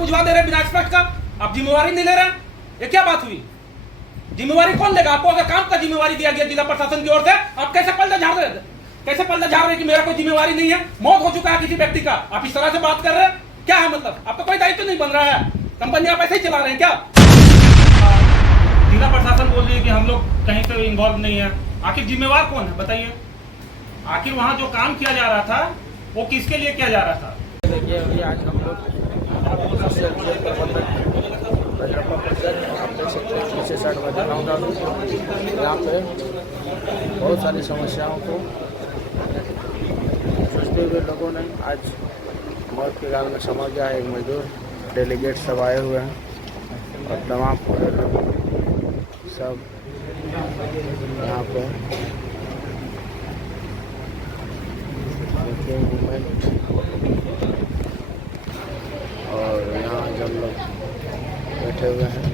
बुझवा दे रहे बिना एक्सपर्ट का, आप जिम्मेवारी नहीं ले रहे। ये क्या बात हुई? जिम्मेवारी कौन लेगा? आपको अगर काम का जिम्मेवारी दिया गया जिला प्रशासन की ओर से, आप कैसे पलटा झाड़ रहे कि मेरा कोई जिम्मेवारी नहीं है, मौत हो चुका है किसी व्यक्ति का, आप इस तरह से बात कर रहे हैं? क्या है मतलब? आपका कोई दायित्व नहीं बन रहा है, कंपनी आप ऐसे ही चला रहे हैं क्या? जिला प्रशासन बोल रही है कि हम लोग कहीं से इन्वॉल्व नहीं है। आखिर जिम्मेवार कौन है बताइए? आखिर वहाँ जो काम किया जा रहा था वो किसके लिए किया जा रहा था? देखिए अभी आज हम लोग से 60 बजे गाँव डालू, यहाँ पे बहुत सारी समस्याओं को सोचते हुए लोगों ने आज मौत के गाल में समा गया है। एक मजदूर डेलीगेट सब आए हुए हैं और तमाम सब यहाँ पे देखिए मूवमेंट, और यहाँ जब लोग बैठे हुए हैं,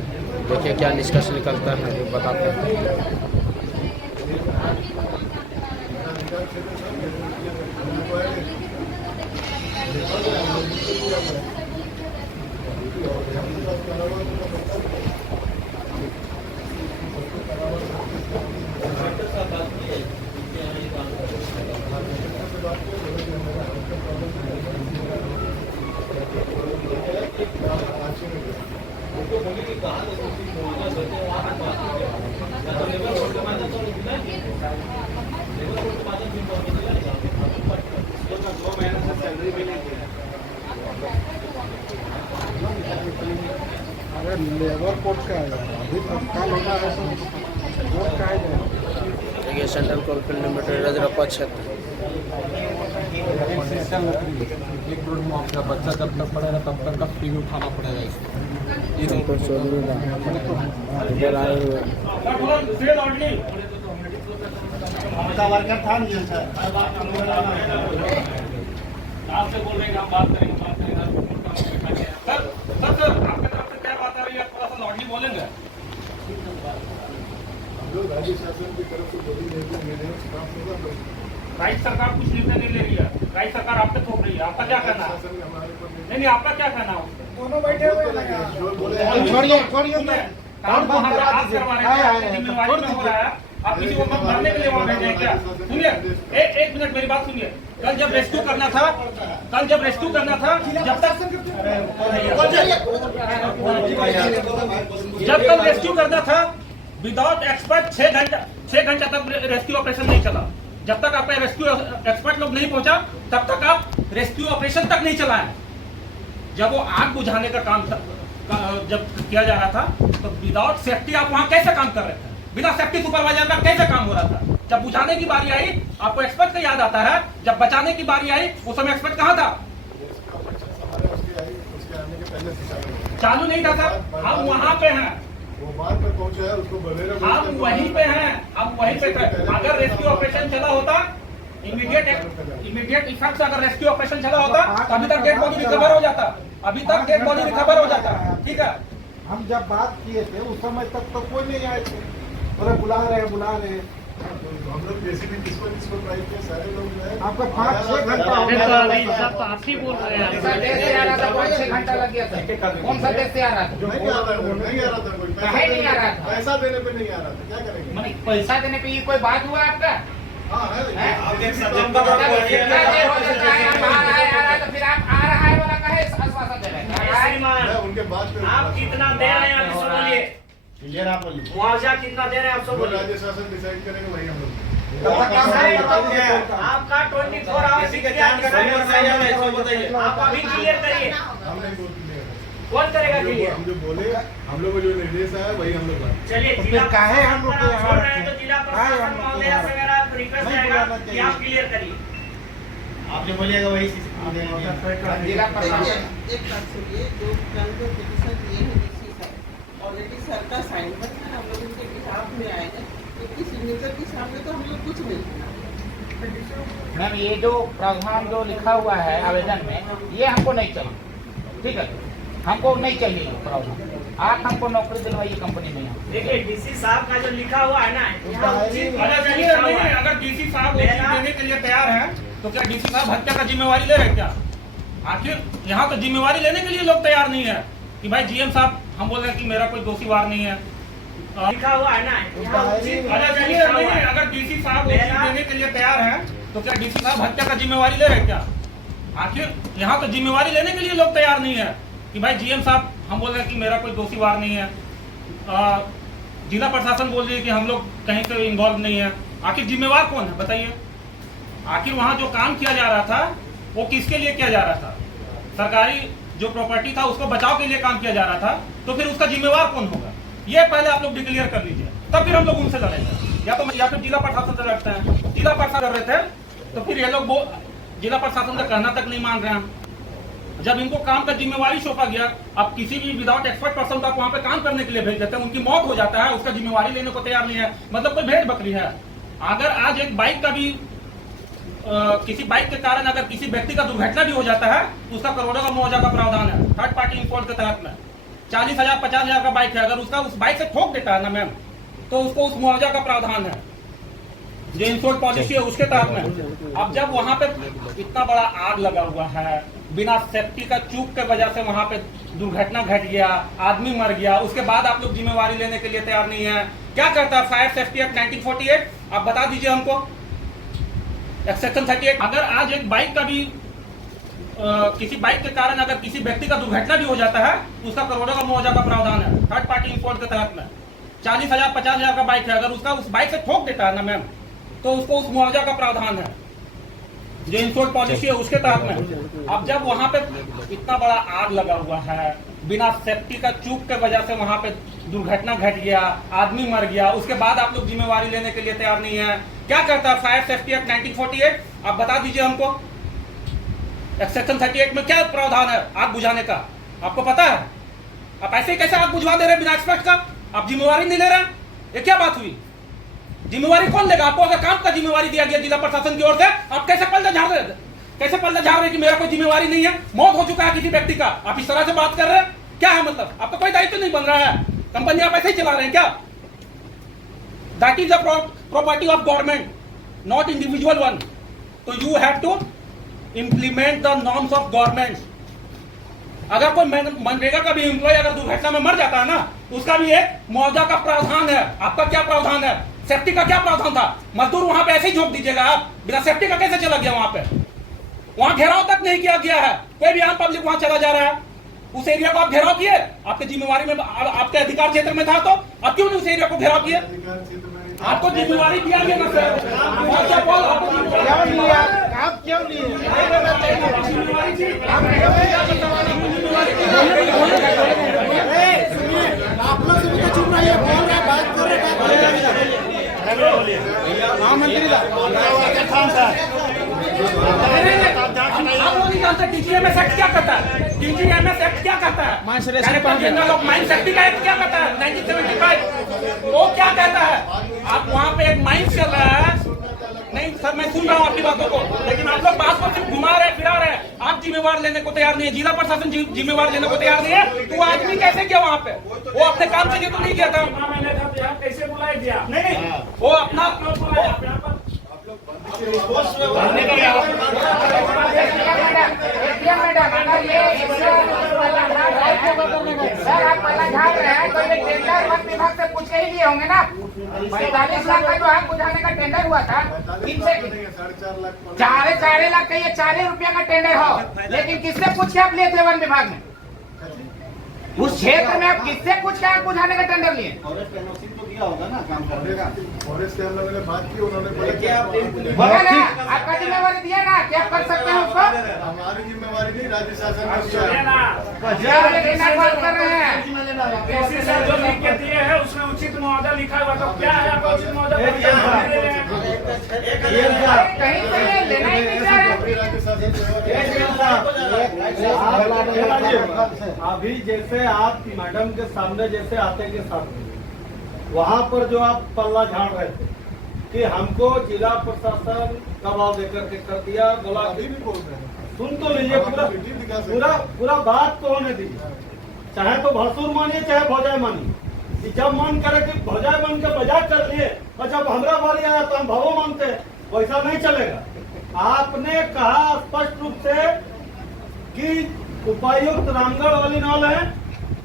देखिए क्या निष्कर्ष निकलता है वो बताते हैं। लेबर कोर्ट का है अभी तत्काल होना है, कोर्ट का है। देखिए सेंट्रल कोलफील्ड लिमिटेड रजरप्पा क्षेत्र। 1 करोड़ मुआवजा, बच्चा जब तक पड़ेगा तब तक का फी उठाना पड़ेगा इसको। इधर आए हुए वर्कर था नहीं सर, आपसे बोल रहे हैं हम बात करेंगे सर। आपके तरफ से क्या बात आ रही है? थोड़ा सा लॉडली बोलेंगे। राज्य शासन की तरफ से बोली गई राज्य सरकार कुछ निर्णय नहीं ले रही है, राज्य सरकार आप पे थोप रही है। आपका क्या कहना है? नहीं, आपका क्या कहना है? दोनों बैठे हुए छोड़िए काम को हम आज करवा रहे हैं, जिम्मेवारी में हो रहा है। आप किसी को मरने के लिए वहाँ भेजे हैं क्या? सुनिए, एक मिनट मेरी बात सुनिए। कल जब रेस्क्यू करना था, जब तक रेस्क्यू करना था विदाउट एक्सपर्ट 6 घंटा तक रेस्क्यू ऑपरेशन नहीं चला। जब तक आपका रेस्क्यू एक्सपर्ट लोग नहीं पहुंचा तब तक आप रेस्क्यू ऑपरेशन तक नहीं चलाए। जब वो आग बुझाने का काम था, जब किया जा रहा था तो विदाउट सेफ्टी आप वहां कैसे काम कर रहे थे? बिना सेफ्टी सुपरवाइजर का कैसे काम हो रहा था? जब बुझाने की बारी आई आपको एक्सपर्ट का याद आता है, जब बचाने की बारी आई उस समय एक्सपर्ट कहाँ था? चालू नहीं था सर। हम वहाँ पे हैं, वो बात पे पहुंचा है, उसको हम वहीं पे हैं, हम वहीं पे थे। अगर रेस्क्यू ऑपरेशन चला होता, इमीडिएट इफेक्ट से अगर रेस्क्यू ऑपरेशन चला होता तो अभी तक डेड बॉडी रिकवर हो जाता, ठीक है। हम जब बात किए थे उस समय तक तो कोई नहीं आए थे, बोले बुला रहे हम लोग जेसीबी किसको ट्राई किया, सारे लोग जो है आपका 5-6 घंटा हो गया। सब तो आप ही बोल रहे हैं। देश से आ रहा था, 5-6 घंटा लग गया था। कौन सा देश से आ रहा था? नहीं आ रहा था कोई, काहे नहीं आ रहा था? पैसा देने पे नहीं आ रहा था, क्या करेंगे? पैसा देने पे ये कोई बात हुआ आपका? हाँ है, तो फिर आप आ रहा है वाला काहे आश्वासन दे रहे हैं? उनके बाद आप कितना दे रहे हैं अभी बोलिए, मुआवजा कितना दे रहे हैं आप सब बोलिए। राज्य शासन डिसाइड करेंगे वही हम लोग। आपका 24 आवर्स आप अभी क्लियर करिए। हम नहीं बोलते, कौन करेगा क्लियर? हम जो बोले, हम लोग को जो निर्देश आया वही हम लोग। चलिए जिला काहे हम लोग छोड़ रहे हैं तो जिला प्रशासन महोदय से मेरा रिक्वेस्ट रहेगा कि आप क्लियर करिए। आप जो बोलिएगा वही जिला प्रशासन एक बात सुनिए, जो कल जो पिटीशन दिए हैं डीसी साहब, ऑलरेडी सर का साइन पर है, हम लोग उनके बिहाफ में आए हैं, उनकी सिग्नेचर के सामने तो हम लोग कुछ नहीं। मैम ये जो प्रावधान जो लिखा हुआ है आवेदन में, ये हमको नहीं चाहिए, ठीक है? हमको नहीं चाहिए ये प्रावधान। आप हमको नौकरी दिलवाइए कंपनी में। देखिए डीसी साहब का जो लिखा हुआ है ना, अगर डीसी साहब देने के लिए तैयार हैं तो क्या डीसी साहब हत्या का जिम्मेवारी ले रहे हैं क्या? आखिर यहाँ तो जिम्मेवारी लेने के लिए लोग तैयार नहीं है कि भाई जीएम साहब हम बोल रहे हैं कि मेरा कोई दोषी वार नहीं है। लिखा हुआ है ना यहाँ उचित अगर लिखा हुआ है। अगर डीसी साहब देने के लिए तैयार हैं तो क्या डीसी साहब हत्या का जिम्मेवारी ले रहे हैं क्या? आखिर यहाँ तो जिम्मेवारी लेने के लिए लोग तैयार नहीं है कि भाई जीएम साहब हम बोल रहे हैं कि मेरा कोई दोषी वार नहीं है, जिला प्रशासन बोल रही है कि हम लोग कहीं से इन्वॉल्व नहीं है। आखिर जिम्मेवार कौन है बताइए? आखिर वहाँ जो काम किया जा रहा था वो किसके लिए किया जा रहा था? सरकारी जो प्रॉपर्टी था उसको बचाव के लिए काम किया जा रहा था, तो फिर उसका जिम्मेवार कौन होगा? ये पहले आप लोग डिक्लेयर कर लीजिए, तब फिर हम लोग उनसे लड़ेंगे। या फिर जिला प्रशासन से लड़ते हैं। जिला प्रशासन कर रहे थे तो फिर ये लोग जिला प्रशासन का कहना तक नहीं मान रहे हैं। जब इनको काम का जिम्मेवारी सौंपा गया, अब किसी भी विदाउट एक्सपर्ट पर्सन को आप वहाँ पे काम करने के लिए भेज देते हैं, उनकी मौत हो जाता है, उसका जिम्मेवारी लेने को तैयार नहीं है, मतलब कोई भेड़ बकरी है। अगर आज एक बाइक का भी किसी बाइक के कारण अगर किसी व्यक्ति का दुर्घटना भी हो जाता है तो उसका करोड़ों का मुआवजा का प्रावधान है थर्ड पार्टी इंपोर्ट के तहत में। 40,000 50,000 का बाइक है, अगर उसका उस बाइक से ठोक देता है ना मैम, तो उसको उस मुआवजा का प्रावधान है जो इंश्योर्ड पॉलिसी है उसके तहत में। अब जब वहां पे इतना बड़ा आग लगा हुआ है, बिना सेफ्टी का चूक के वजह से वहां पे दुर्घटना घट गया, आदमी मर गया, उसके बाद आप लोग जिम्मेवारी लेने के लिए तैयार नहीं है। क्या करता है फायर सेफ्टी एक्ट 1948? आप बता दीजिए हमको। सेक्शन 38, अगर आज एक बाइक का भी किसी बाइक के कारण अगर किसी व्यक्ति का दुर्घटना भी हो जाता है तो उसका करोड़ों का मुआवजा का प्रावधान है थर्ड पार्टी इंपोर्ट के तहत में। 40,000 50,000 का बाइक है, अगर उसका उस बाइक से ठोक देता है ना मैम, तो उसको उस मुआवजा का प्रावधान है जो इंश्योर्ड पॉलिसी है उसके तहत में। अब जब वहां पे इतना बड़ा आग लगा हुआ है, बिना सेफ्टी का चूक के वजह से वहां पे दुर्घटना घट गया, आदमी मर गया, उसके बाद आप लोग जिम्मेवारी लेने के लिए तैयार नहीं है। क्या करता है फायर सेफ्टी एक्ट 1948? आप बता दीजिए हमको। सेक्शन 38 में क्या प्रावधान है आग बुझाने का? आपको पता है? आप ऐसे ही कैसे आग बुझवा दे रहे हैं बिना एक्सपर्ट का? आप जिम्मेवारी नहीं ले रहे? ये क्या बात हुई? जिम्मेवारी कौन लेगा? आपको अगर काम का जिम्मेवारी दिया गया जिला प्रशासन की ओर से, आप कैसे पल्ला झाड़ रहे? कैसे पल्ला झाड़ रहे कि मेरा कोई जिम्मेवारी नहीं है, मौत हो चुका है किसी व्यक्ति का, आप इस तरह से बात कर रहे हैं? क्या है मतलब? आपका कोई दायित्व नहीं बन रहा है? कंपनी आप ऐसे ही चला रहे हैं क्या? That is the property of government, not individual one. तो you have to implement the norms of government. अगर कोई मनरेगा का भी एम्प्लॉय अगर दुर्घटना में मर जाता है ना, उसका भी एक मुआवजा का प्रावधान है। आपका क्या प्रावधान है? सेफ्टी का क्या प्रावधान था? मजदूर वहां पे ऐसे ही झोंक दीजिएगा आप? बिना सेफ्टी का कैसे चला गया वहां पे? वहां घेराव तक नहीं किया गया है, कोई भी आम पब्लिक वहां चला जा रहा है, उस एरिया को आप घेराव किए? आपके जिम्मेवारी में आपके अधिकार क्षेत्र में था तो अब क्यों नहीं उस एरिया को घेराव किए? आपको जिम्मेवारी दिया गया ना सर, आप क्यों लिए? आप लोग से भी चुप रहिए, बोल रहे बात कर रहे। डीजीएमएस एक्ट क्या करता है? डीजीएमएस एक्ट क्या करता है? जनरल ऑफ माइन सेफ्टी का एक्ट क्या करता है? 1975 वो क्या कहता है? आप वहाँ पे एक माइन चल रहा है। नहीं सर, मैं सुन रहा हूँ आपकी बातों को, लेकिन आप लोग बात को सिर्फ घुमा रहे फिरा रहे। आप जिम्मेवार लेने को तैयार नहीं है, जिला प्रशासन जिम्मेवार लेने को तैयार नहीं है। तो वो आदमी कैसे गया वहाँ पे? वो अपने काम से तो नहीं गया था। कैसे बुलाया गया? नहीं, वो अपना सर आप पल्ला झाड़ रहे हैं तो ये टेंडर वन विभाग से पूछ के ही लिए होंगे ना। 45 लाख का जो आग बुझाने का टेंडर हुआ था, किनसे? 4.5 लाख का, ये 4 रुपया का टेंडर हो, लेकिन किससे पूछ के आप लिए थे वन विभाग में? उस क्षेत्र में आप किससे पूछ के आग बुझाने का टेंडर लिए? फॉरेस्ट एनओसी तो दिया होगा ना काम करने का। फॉरेस्ट के हम लोगों ने बात की, उन्होंने बोला कि आप बोला ना, आपका जिम्मेवारी दिया ना, क्या कर सकते हैं उसको? हमारी जिम्मेवारी नहीं, राज्य शासन का बात कर रहे हैं। कैसे सर जो लिख के दिए हैं उसमें उचित मुआवजा लिखा हुआ, तो क्या है आपका उचित मुआवजा? कहीं से ये लेना ही नहीं चाह रहे। राज्य शासन अभी जैसे आप मैडम के सामने जैसे आते के सामने वहाँ पर जो आप पल्ला झाड़ रहे थे कि हमको जिला प्रशासन दबाव देकर के कर दिया, बोला अभी भी बोल रहे हैं। सुन तो लीजिए, पूरा बात तो होने दीजिए। चाहे तो भसुर मानिए चाहे भौजाई मानिए, कि जब मन करे कि भौजाई बन के मजाक कर लिए और जब हमरा बारी आया तो हम भवो मानते, वैसा नहीं चलेगा। आपने कहा स्पष्ट रूप से कि उपायुक्त रामगढ़ वाली नॉल है,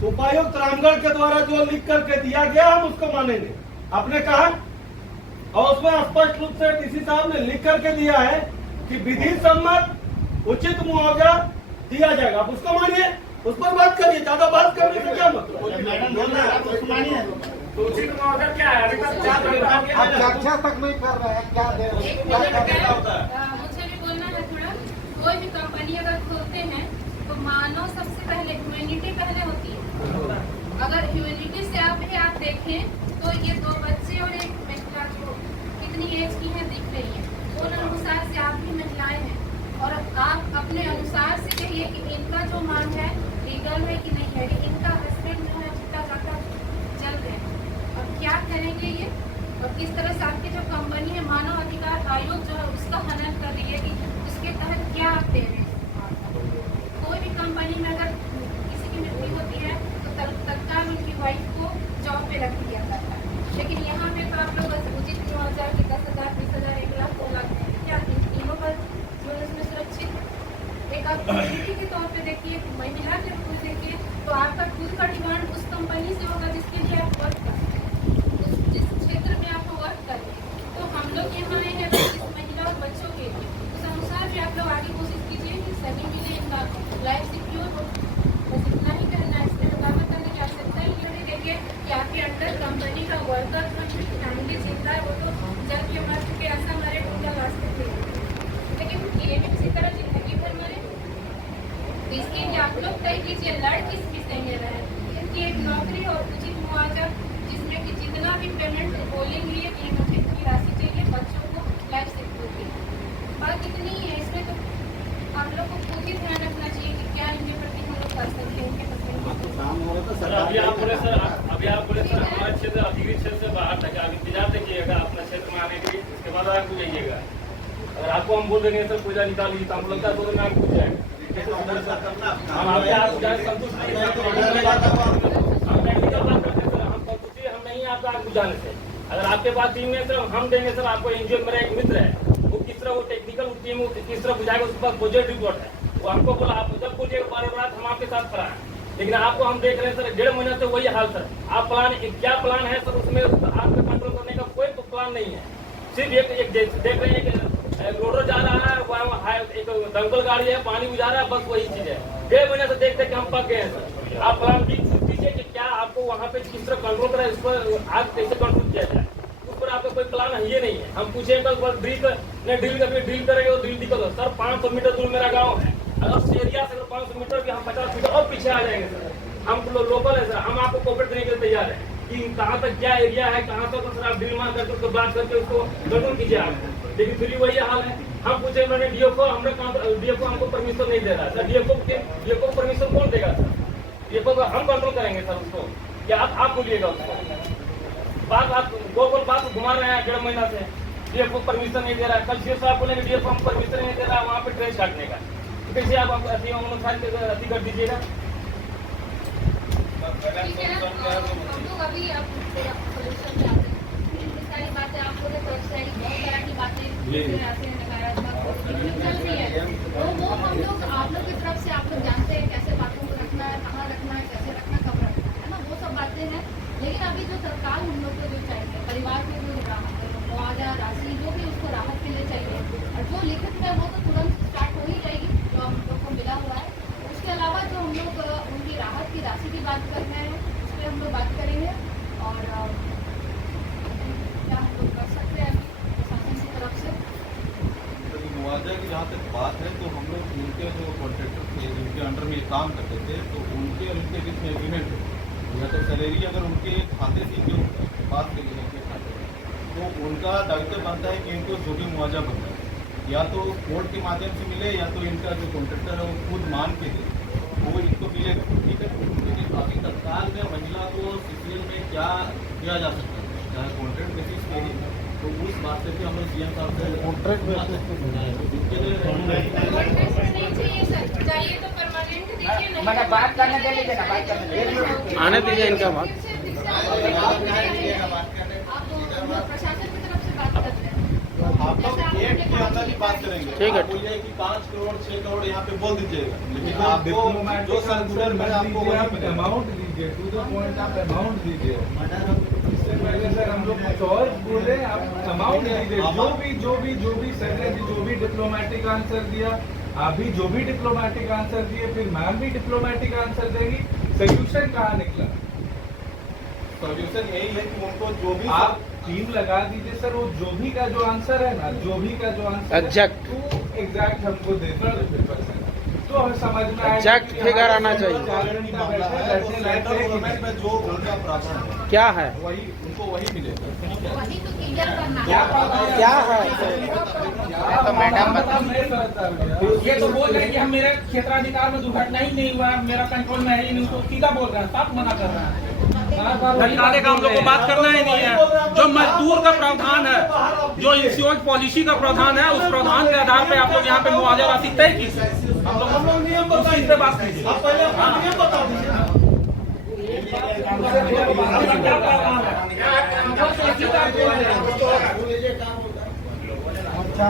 उपायुक्त रामगढ़ के द्वारा जो लिख करके दिया गया हम उसको मानेंगे। आपने कहा और उसमें स्पष्ट रूप से डीसी साहब ने लिख करके दिया है कि विधि सम्मत उचित मुआवजा दिया जाएगा। आप उसको मानिए, उस पर बात करिए, ज्यादा बात करने से क्या मतलब। मैडम बोलना है, आप उसको मानिए। तो उचित मुआवजा क्या है? अभी तक आप चर्चा तक नहीं कर रहे हैं, क्या दे रहे हैं? मुझे भी बोलना है थोड़ा। कोई भी कंपनी अगर खोलते हैं तो मानव सबसे पहले ह्यूमैनिटी पहले होती है। अगर ह्यूमैनिटी से आप देखें तो ये 2 बच्चे और एक महिला जो कितनी एज की है दिख रही है, उन अनुसार से आप भी महिलाएं हैं और आप अपने अनुसार से कहिए कि इनका जो मांग है लीगल है कि नहीं है। इनका हस्बैंड जो है जितना ज्यादा चल रहे हैं और क्या करेंगे ये, और किस तरह से आपकी जो कंपनी है मानव अधिकार आयोग जो है उसका हनन कर रही है कि उसके तहत क्या आप दे रहे हैं। कोई भी कंपनी में अगर किसी की मृत्यु होती है तो तत्काल उनकी वाइफ को जॉब पे रख दिया जाता है, लेकिन यहाँ पे तो आप लोग उचित मुआवजा की 10,000, 20,000, 1 लाख, 2 लाख क्या तीनों पर जो इसमें सुरक्षित एक आप कम्युनिटी के तौर पे देखिए, महिला के रूप में देखिए तो आपका खुद का डिमांड उस कंपनी से होगा जिसके लिए आप वर्क करते हैं, जिस क्षेत्र में आप वर्क कर रहे हैं। तो हम लोग यहाँ आए हैं इस महिला और बच्चों के लिए, उस अनुसार भी आप लोग आगे कोशिश कीजिए कि सभी मिले इनका लाइफ सिक्योर हो। बस इतना ही करना है, इसमें रुकावट करने की आवश्यकता ही नहीं। देखिए कि आपके अंडर कंपनी का वर्कर जो फैमिली जिंदा है वो तो जब के मर चुके ऐसा मरे उनका लास्ट थे, लेकिन ये भी किसी तरह जिंदगी भर मरे। तो इसके लिए आप लोग तय कीजिए लड़ किस विषय में रहे, इनकी एक नौकरी और उचित मुआवजा जिसमें कि जितना भी पेमेंट बोलेंगे कि मुझे इतनी राशि चाहिए बच्चों को लाइफ सिक्योर की बात इतनी है। इसमें तो आप लोग को खुद ही ध्यान रखना चाहिए कि क्या इनके प्रति हम लोग कर सकते हैं, इनके सर अभी आप बोले सर हमारे क्षेत्र अधिकृत क्षेत्र से बाहर तक आप इंतजार देखिएगा अपना क्षेत्र में आने के लिए, उसके बाद आपको जाइएगा। अगर आपको हम बोल देंगे सर पूजा निकाल लीजिए तो हमको लगता है 2 दिन में आप पूछ जाएगा। हम आपके आप संतुष्ट नहीं है, हम टेक्निकल बात करते हैं सर, हम संतुष्टि हम नहीं आपका आग बुझाने से। अगर आपके पास टीम है सर हम देंगे सर आपको। एनजीओ मेरा एक मित्र है, वो किस तरह वो टेक्निकल टीम किस तरह बुझाएगा, उसके पास प्रोजेक्ट रिपोर्ट है, वो हमको बोला आप जब बोलिएगा 12 रात हम आपके साथ खड़ा है। लेकिन आपको हम देख रहे हैं सर 1.5 महीने से वही हाल सर। आप प्लान क्या प्लान है सर, उसमें आपको कंट्रोल करने का कोई प्लान नहीं है। सिर्फ एक देख रहे हैं कि लोडर जा रहा है, वहाँ एक दंगल गाड़ी है, पानी बुझा रहा है, बस वही चीज है। 1.5 महीने से देखते कि हम पक गए हैं सर। आप प्लान दीजिए कि क्या आपको वहाँ पे किस तरह कंट्रोल करें, इस पर आग कैसे कंट्रोल किया जाए, उस पर आपका कोई प्लान है ये नहीं है। हम पूछे कल ड्रिल करेंगे तो ड्रिल दिक्कत हो सर। 500 मीटर दूर मेरा गाँव है, अगर एरिया से 500 मीटर के हम 50 मीटर और पीछे आ जाएंगे सर। हम लोकल है सर, हम आपको कोऑपरेट करने के लिए तैयार है कि कहाँ तक क्या एरिया है, कहाँ तक सर आप ड्रिल मार करके उसको बात करके उसको कंट्रोल कीजिए आप। लेकिन फिर भी वही हाल है। हम पूछे मैंने डीओ को, डीओ हमको परमिशन नहीं दे रहा है सर। डीओ को परमिशन कौन देगा सर? डीओ को हम कंट्रोल करेंगे सर उसको, क्या आप बोलिएगा उसको। बात आप गोल बात घुमा रहे हैं 1.5 महीना से। डीओ को परमिशन नहीं दे रहा है। कल सीएस साहब बोलेंगे डीओ को हम परमिशन नहीं दे रहा है वहाँ पे ट्रेन काटने का, कैसे आप अति कर दीजिएगा। अभी आप सोल्यूशन पे आते हैं, सारी बातें आपको बहुत तरह की बातें चल रही है, तो वो हम लोग आप लोग की तरफ से आप लोग जानते हैं कैसे बातों को रखना है, कहाँ रखना है, कैसे रखना, कब रखना है ना, वो सब बातें हैं। लेकिन अभी जो तत्काल हम लोग को जो चाहिए परिवार को जो मुआवजा राशि जो भी उसको राहत के लिए चाहिए, और जो लिखित में वो तो तुरंत स्टार्ट हो ही जाएगी जो हम लोग को मिला हुआ है। उसके अलावा जो हम लोग उनकी राहत की राशि की बात कर रहे हैं उस पर हम लोग बात करेंगे, और क्या हम लोग कर सकते हैं प्रशासन की तरफ से। मुआवजा की जहाँ तक बात है तो हम लोग उनके जो कॉन्ट्रैक्टर थे जिनके अंडर में ये काम करते थे, तो उनके और उनके बीच में एग्रीमेंट है या तो सैलरी अगर उनके खाते से जो बात के लिए खाते तो उनका दायित्व बनता है कि इनको जो भी मुआवजा बनता है या तो कोर्ट के माध्यम से मिले या तो इनका जो कॉन्ट्रैक्टर है वो खुद मान के दे वो इनको मिलेगा, ठीक है। लेकिन अभी तत्काल में महिला को सीसीएल में क्या किया जा सकता है चाहे कॉन्ट्रैक्ट बेसिस पे ही, तो उस बात से भी हम लोग सीएम साहब से कॉन्ट्रैक्ट मैंने बात करने दे लीजिए ना, बात करने दे आने दीजिए इनका बात। आप प्रशासन की तरफ से बात कर रहे हैं। आप लोग एक के अंदर ही बात करेंगे। ठीक है। आप बोलिए कि 5 करोड़ 6 करोड़ यहाँ पे बोल दीजिएगा, लेकिन आपको जो सर्कुलर में आपको वही मिलेगा। अमाउंट दीजिए, टू द पॉइंट आप अमाउंट दीजिए। इससे पहले सर हम लोग कुछ और बोले, आप अमाउंट दीजिए। जो भी सर ने जो भी डिप्लोमेटिक आंसर दिया, आप भी जो भी डिप्लोमेटिक आंसर दिए, फिर मैम भी डिप्लोमेटिक आंसर देंगी। सोल्यूशन कहाँ निकला? सोल्यूशन यही है कि उनको जो भी आप टीम लगा दीजिए सर, वो जो भी का जो आंसर है ना, जो भी का जो आंसर Exact. तो एग्जैक्ट हमको दे दीजिए, तो हमें समझ में आएगा Exact कि figure हमारा आना चाहिए। मामला है, तो सेंट्रल गवर्नमेंट में जो उनका प्रावधान है क्या है? वही उनको वही मिलेगा। वही तो क्लियर करना है। क्या है? तो मैडम बता, ये तो बोल रहे हैं कि हम मेरे क्षेत्राधिकार में दुर्घटना ही नहीं हुआ, मेरा कंट्रोल में है ही नहीं, तो सीधा बोल रहे हैं, साफ मना कर रहे हैं। घटाने का हम लोग को बात करना ही नहीं है। जो मजदूर का प्रावधान है, जो इंश्योरेंस पॉलिसी का प्रावधान है, उस प्रावधान के आधार पे आप लोग यहाँ पे मुआवजा राशि तय की। हम लोग नियम उस चीज पे बात कीजिए। आप पहले अपना नियम बता दीजिए ना। क्या प्रावधान है? अच्छा